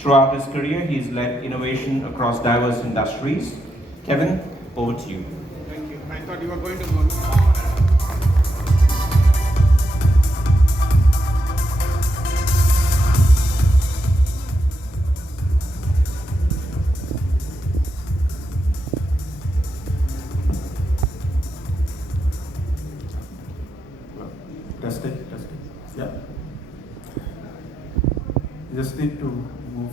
Throughout his career, he has led innovation across diverse industries. Kevin, over to you. Thank you. I thought you were going to go. Testing. Yeah. Just need to move.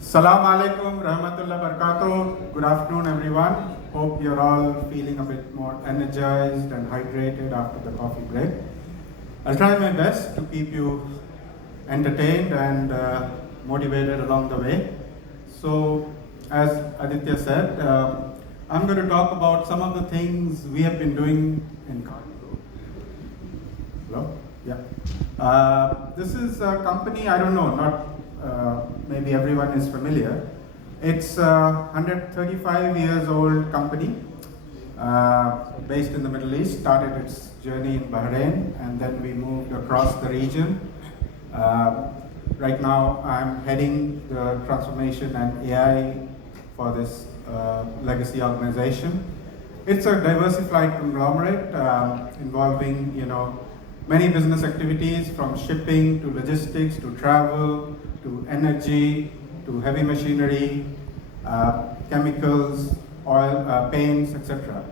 Salam alaikum, rahmatullah barakatuh. Good afternoon, everyone. Hope you're all feeling a bit more energized and hydrated after the coffee break. I'll try my best to keep you entertained and motivated along the way. So, as Aditya said, I'm going to talk about some of the things we have been doing in Kanoo Group. Hello? Yeah. This is a company, I don't know, maybe everyone is familiar. It's a 135 years old company based in the Middle East, started its journey in Bahrain, and then we moved across the region. Right now, I'm heading the transformation and AI for this legacy organization. It's a diversified conglomerate involving, many business activities from shipping to logistics to travel to energy to heavy machinery, chemicals, oil, paints, etc.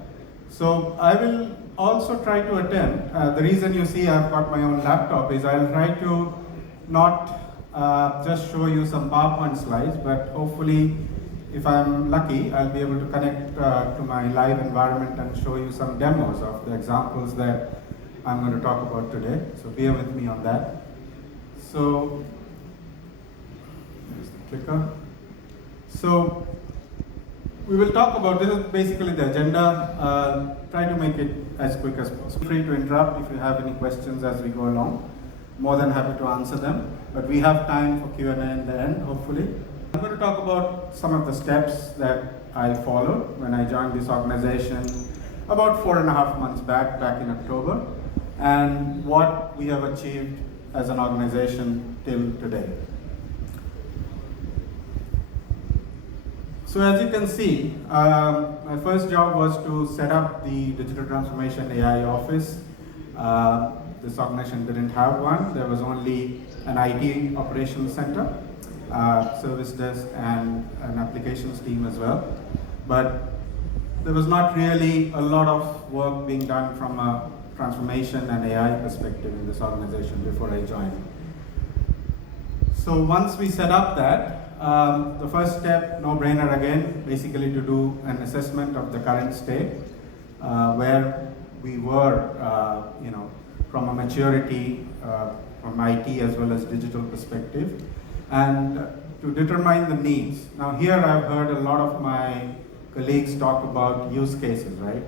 So I will also try to attempt. The reason you see I've got my own laptop is I'll try to not just show you some PowerPoint slides, but hopefully, if I'm lucky, I'll be able to connect to my live environment and show you some demos of the examples that I'm going to talk about today. So bear with me on that. So, there's the clicker. So, we will talk about, this is basically the agenda. Try to make it as quick as possible. Feel free to interrupt if you have any questions as we go along. More than happy to answer them. But we have time for Q&A in the end, hopefully. I'm going to talk about some of the steps that I followed when I joined this organization about 4.5 months back in October, and what we have achieved as an organization till today. So as you can see, my first job was to set up the Digital Transformation AI office. This organization didn't have one. There was only an IT operations center, service desk, and an applications team as well. But there was not really a lot of work being done from a transformation and AI perspective in this organization before I joined. So once we set up that, the first step, no-brainer again, basically to do an assessment of the current state, where we were, from a maturity, from IT as well as digital perspective, and to determine the needs. Now here I've heard a lot of my colleagues talk about use cases, right?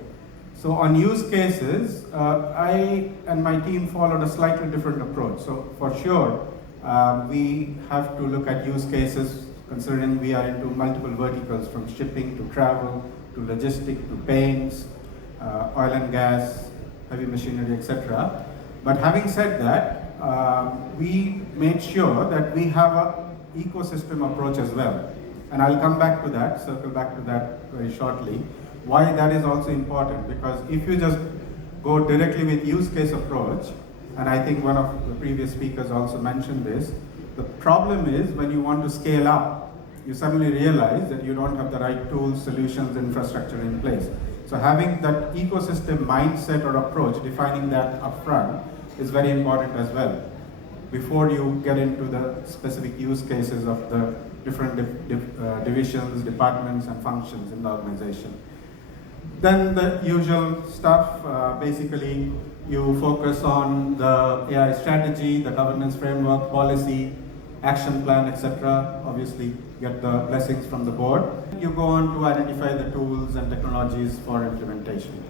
So on use cases, I and my team followed a slightly different approach. So for sure, we have to look at use cases considering we are into multiple verticals, from shipping to travel to logistics to paints, oil and gas, heavy machinery, etc. But having said that, we made sure that we have an ecosystem approach as well. And I'll come back to that, circle back to that very shortly. Why that is also important, because if you just go directly with use case approach, and I think one of the previous speakers also mentioned this, the problem is when you want to scale up, you suddenly realize that you don't have the right tools, solutions, infrastructure in place. So having that ecosystem mindset or approach, defining that upfront, is very important as well, before you get into the specific use cases of the different divisions, departments, and functions in the organization. Then the usual stuff, basically you focus on the AI strategy, the governance framework, policy, action plan, etc. Obviously get the blessings from the board. You go on to identify the tools and technologies for implementation.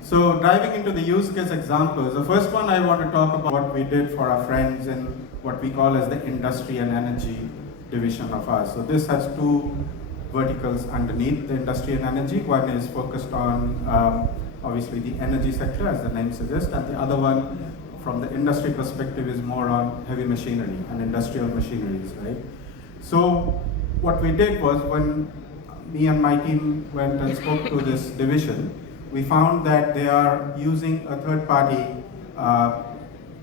So diving into the use case examples, the first one I want to talk about what we did for our friends in what we call as the industry and energy division of ours. So this has two verticals underneath the industry and energy. One is focused on obviously the energy sector, as the name suggests, and the other one from the industry perspective is more on heavy machinery and industrial machineries, right? So what we did was, when me and my team went and spoke to this division, we found that they are using a third-party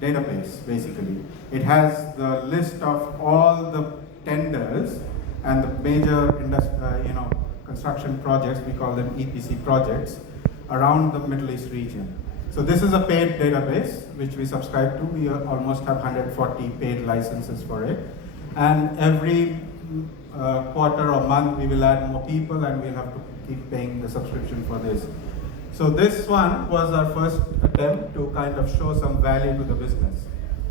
database, basically. It has the list of all the tenders and the major construction projects, we call them EPC projects, around the Middle East region. So this is a paid database which we subscribe to. We almost have 140 paid licenses for it. And every quarter or month we will add more people, and we'll have to keep paying the subscription for this. So this one was our first attempt to kind of show some value to the business,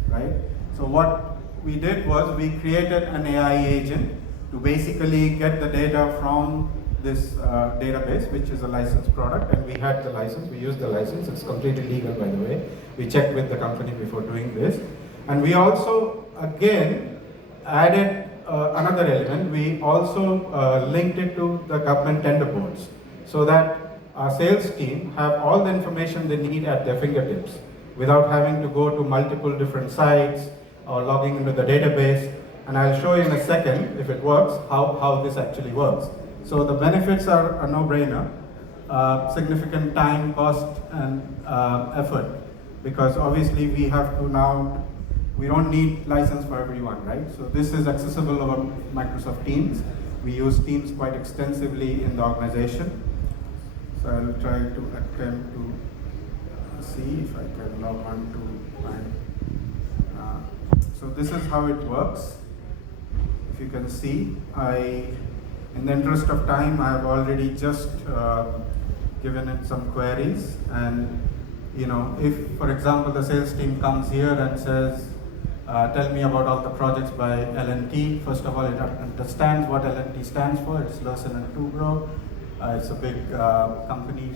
right? So what we did was, we created an AI agent to basically get the data from this database, which is a licensed product, and we had the license, we used the license, it's completely legal, by the way. We checked with the company before doing this. And we also, again, added another element. We also linked it to the government tender boards, so that our sales team have all the information they need at their fingertips, without having to go to multiple different sites or logging into the database. And I'll show you in a second, if it works, how this actually works. So the benefits are a no-brainer. Significant time, cost, and effort, because obviously we have to now, we don't need license for everyone, right? So this is accessible over Microsoft Teams. We use Teams quite extensively in the organization. So I'll try to attempt to see if I can log on to my, so this is how it works. If you can see, in the interest of time, I have already just given it some queries. And if, for example, the sales team comes here and says, tell me about all the projects by L&T. First of all, it understands what L&T stands for. It's Larsen and Toubro. It's a big company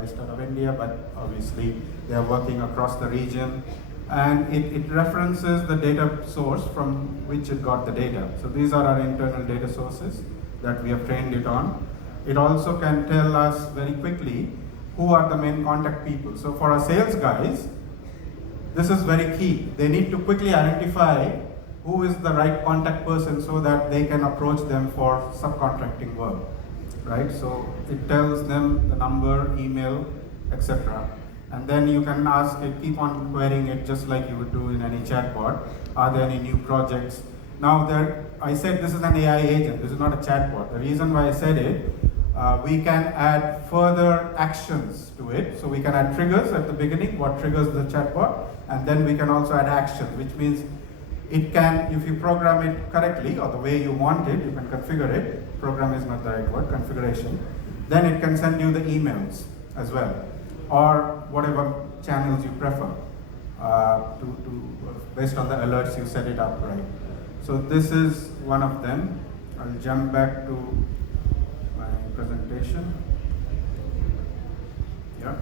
based out of India, but obviously they are working across the region. And it references the data source from which it got the data. So these are our internal data sources that we have trained it on. It also can tell us very quickly who are the main contact people. So for our sales guys, this is very key. They need to quickly identify who is the right contact person, so that they can approach them for subcontracting work, right? So it tells them the number, email, etc. And then you can ask it, keep on querying it just like you would do in any chatbot. Are there any new projects? Now I said this is an AI agent, this is not a chatbot. The reason why I said it, we can add further actions to it. So we can add triggers at the beginning, what triggers the chatbot, and then we can also add actions, which means it can, if you program it correctly or the way you want it, you can configure it. Program is not the right word, configuration. Then it can send you the emails as well, or whatever channels you prefer, based on the alerts you set it up right. So this is one of them. I'll jump back to my presentation. Yeah.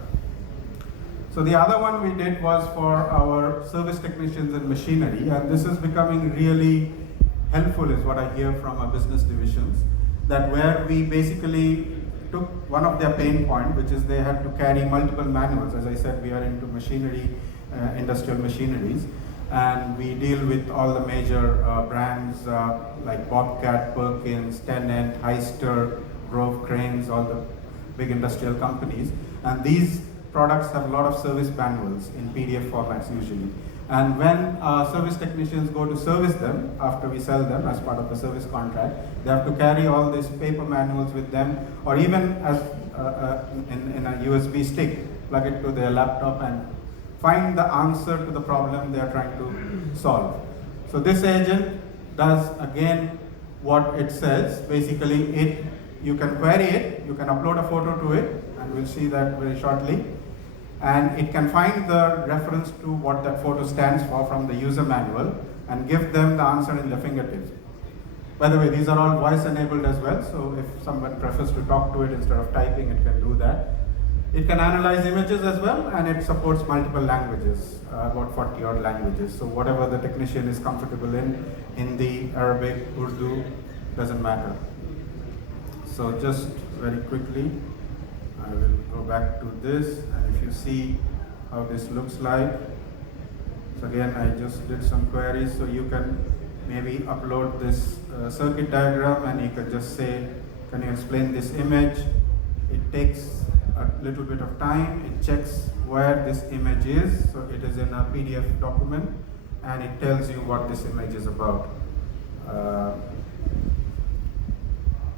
So the other one we did was for our service technicians and machinery, and this is becoming really helpful, is what I hear from our business divisions, that where we basically took one of their pain points, which is they had to carry multiple manuals. As I said, we are into machinery, industrial machineries, and we deal with all the major brands like Bobcat, Perkins, Tennant, Hyster, Grove Cranes, all the big industrial companies. And these products have a lot of service manuals in PDF formats usually. And when service technicians go to service them, after we sell them as part of the service contract, they have to carry all these paper manuals with them, or even as in a USB stick, plug it to their laptop and find the answer to the problem they are trying to solve. So this agent does again what it says. Basically, you can query it, you can upload a photo to it, and we'll see that very shortly. And it can find the reference to what that photo stands for from the user manual and give them the answer in their fingertips. By the way, these are all voice enabled as well, so if someone prefers to talk to it instead of typing, it can do that. It can analyze images as well, and it supports multiple languages, about 40 odd languages. So whatever the technician is comfortable in, Hindi, Arabic, Urdu, doesn't matter. So just very quickly, I will go back to this, and if you see how this looks like, So again, I just did some queries, so you can maybe upload this circuit diagram and you can just say, can you explain this image? It takes a little bit of time, it checks where this image is, so it is in a PDF document and it tells you what this image is about.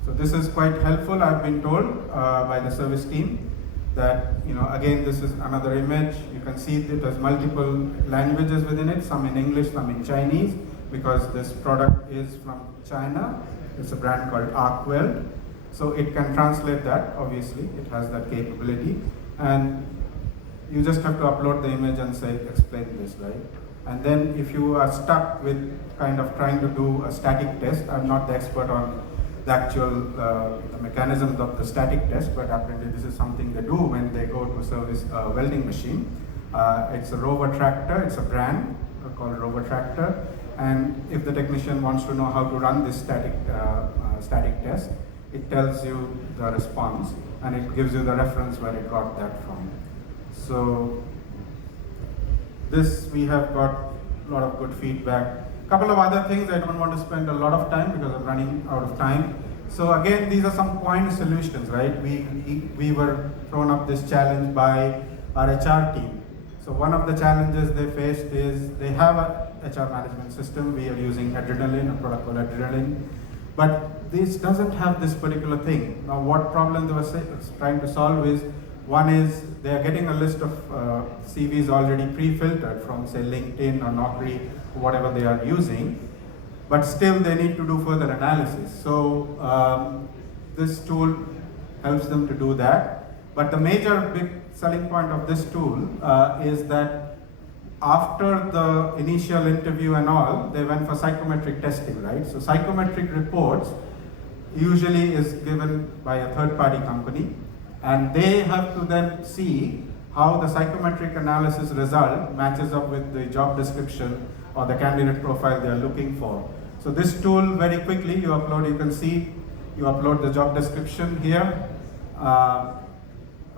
So this is quite helpful, I've been told by the service team that, again, this is another image. You can see it has multiple languages within it, some in English, some in Chinese, because this product is from China. It's a brand called Arkwell. So it can translate that, obviously, it has that capability. And you just have to upload the image and say, explain this, right? And then if you are stuck with kind of trying to do a static test, I'm not the expert on the actual mechanisms of the static test, but apparently this is something they do when they go to service a welding machine. It's a rover tractor, it's a brand called rover tractor, and if the technician wants to know how to run this static test, it tells you the response and it gives you the reference where it got that from. So this we have got a lot of good feedback. Couple of other things, I don't want to spend a lot of time because I'm running out of time. So again, these are some point solutions, right? We were thrown up this challenge by our HR team. So one of the challenges they faced is they have a HR management system. We are using Adrenaline, a product called Adrenaline, but this doesn't have this particular thing. Now what problem they were trying to solve is, one is they are getting a list of CVs already pre-filtered from say LinkedIn or Naukri, whatever they are using, but still they need to do further analysis. So this tool helps them to do that. But the major big selling point of this tool is that after the initial interview and all, they went for psychometric testing, right? So psychometric reports usually is given by a third-party company, and they have to then see how the psychometric analysis result matches up with the job description or the candidate profile they are looking for. So this tool, very quickly, you can see, you upload the job description here. I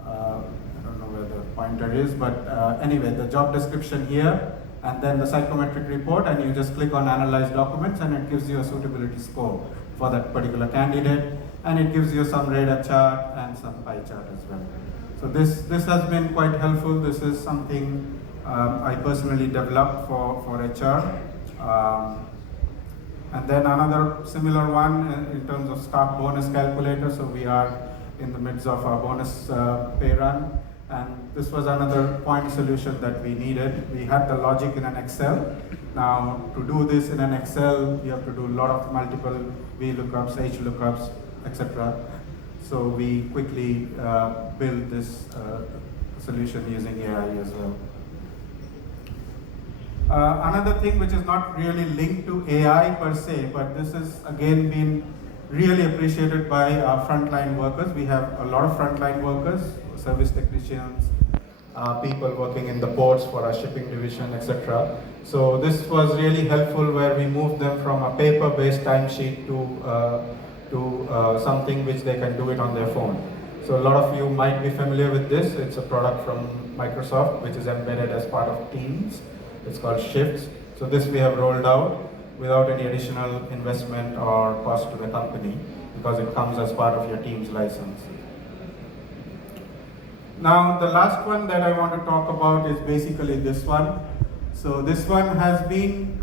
don't know where the pointer is, but anyway, the job description here, and then the psychometric report, and you just click on Analyze Documents, and it gives you a suitability score for that particular candidate, and it gives you some radar chart and some pie chart as well. So this has been quite helpful. This is something I personally developed for HR. And then another similar one in terms of staff bonus calculator. So we are in the midst of our bonus pay run. And this was another point solution that we needed. We had the logic in an Excel. Now to do this in an Excel, you have to do a lot of multiple VLOOKUPs, HLOOKUPs, etc. So we quickly built this solution using AI as well. Another thing which is not really linked to AI per se, but this has again been really appreciated by our frontline workers. We have a lot of frontline workers, service technicians, people working in the ports for our shipping division, etc. So this was really helpful where we moved them from a paper-based timesheet to something which they can do it on their phone. So a lot of you might be familiar with this. It's a product from Microsoft which is embedded as part of Teams. It's called Shifts. So this we have rolled out without any additional investment or cost to the company because it comes as part of your Teams license. Now the last one that I want to talk about is basically this one. So this one has been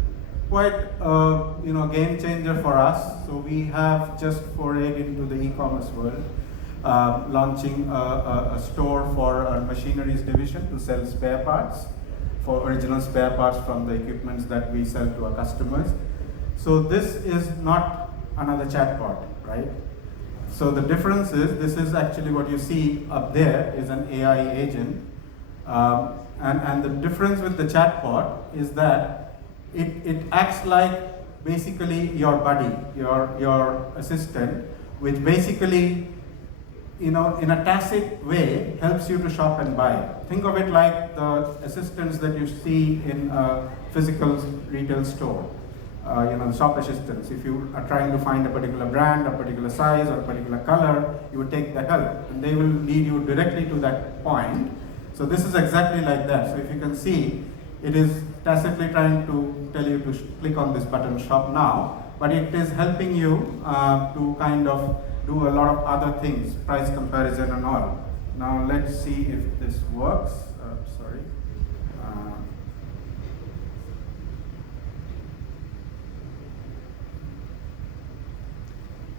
quite a game changer for us. So we have just forayed into the e-commerce world, launching a store for our machineries division to sell spare parts, for original spare parts from the equipments that we sell to our customers. So this is not another chatbot, right? So the difference is, this is actually what you see up there is an AI agent. And the difference with the chatbot is that it acts like basically your buddy, your assistant, which basically, in a tacit way, helps you to shop and buy. Think of it like the assistants that you see in a physical retail store. The shop assistants. If you are trying to find a particular brand, a particular size, or a particular color, you would take the help, and they will lead you directly to that point. So this is exactly like that. So if you can see, it is tacitly trying to tell you to click on this button, shop now, but it is helping you to kind of do a lot of other things, price comparison and all. Now let's see if this works. Sorry.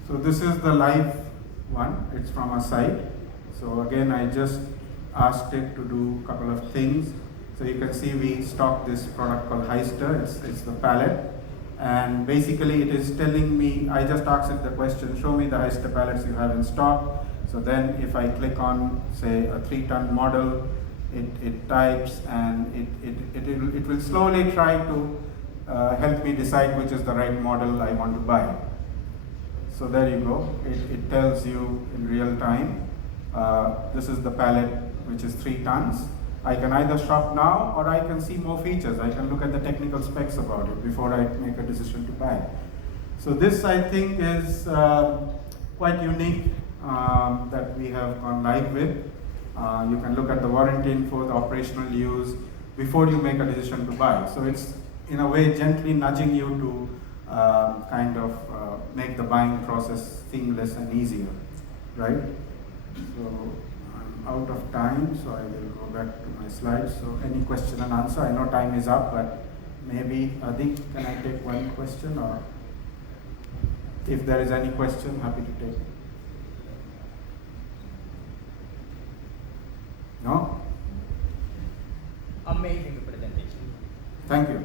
So this is the live one, it's from a site. So again, I just asked it to do a couple of things. So you can see we stock this product called Heister, it's the pallet. And basically it is telling me, I just asked it the question, show me the Heister pallets you have in stock. So then if I click on, say, a 3-ton model, it types and it will slowly try to help me decide which is the right model I want to buy. So there you go, it tells you in real time, this is the pallet which is 3 tons. I can either shop now or I can see more features. I can look at the technical specs about it before I make a decision to buy. So this I think is quite unique that we have gone live with. You can look at the warranty info, the operational use before you make a decision to buy. So it's in a way gently nudging you to kind of make the buying process seamless and easier, right? So I'm out of time, so I will go back to my slides. So any question and answer? I know time is up, but maybe Adi, can I take one question, or if there is any question, happy to take it. No? Amazing presentation. Thank you.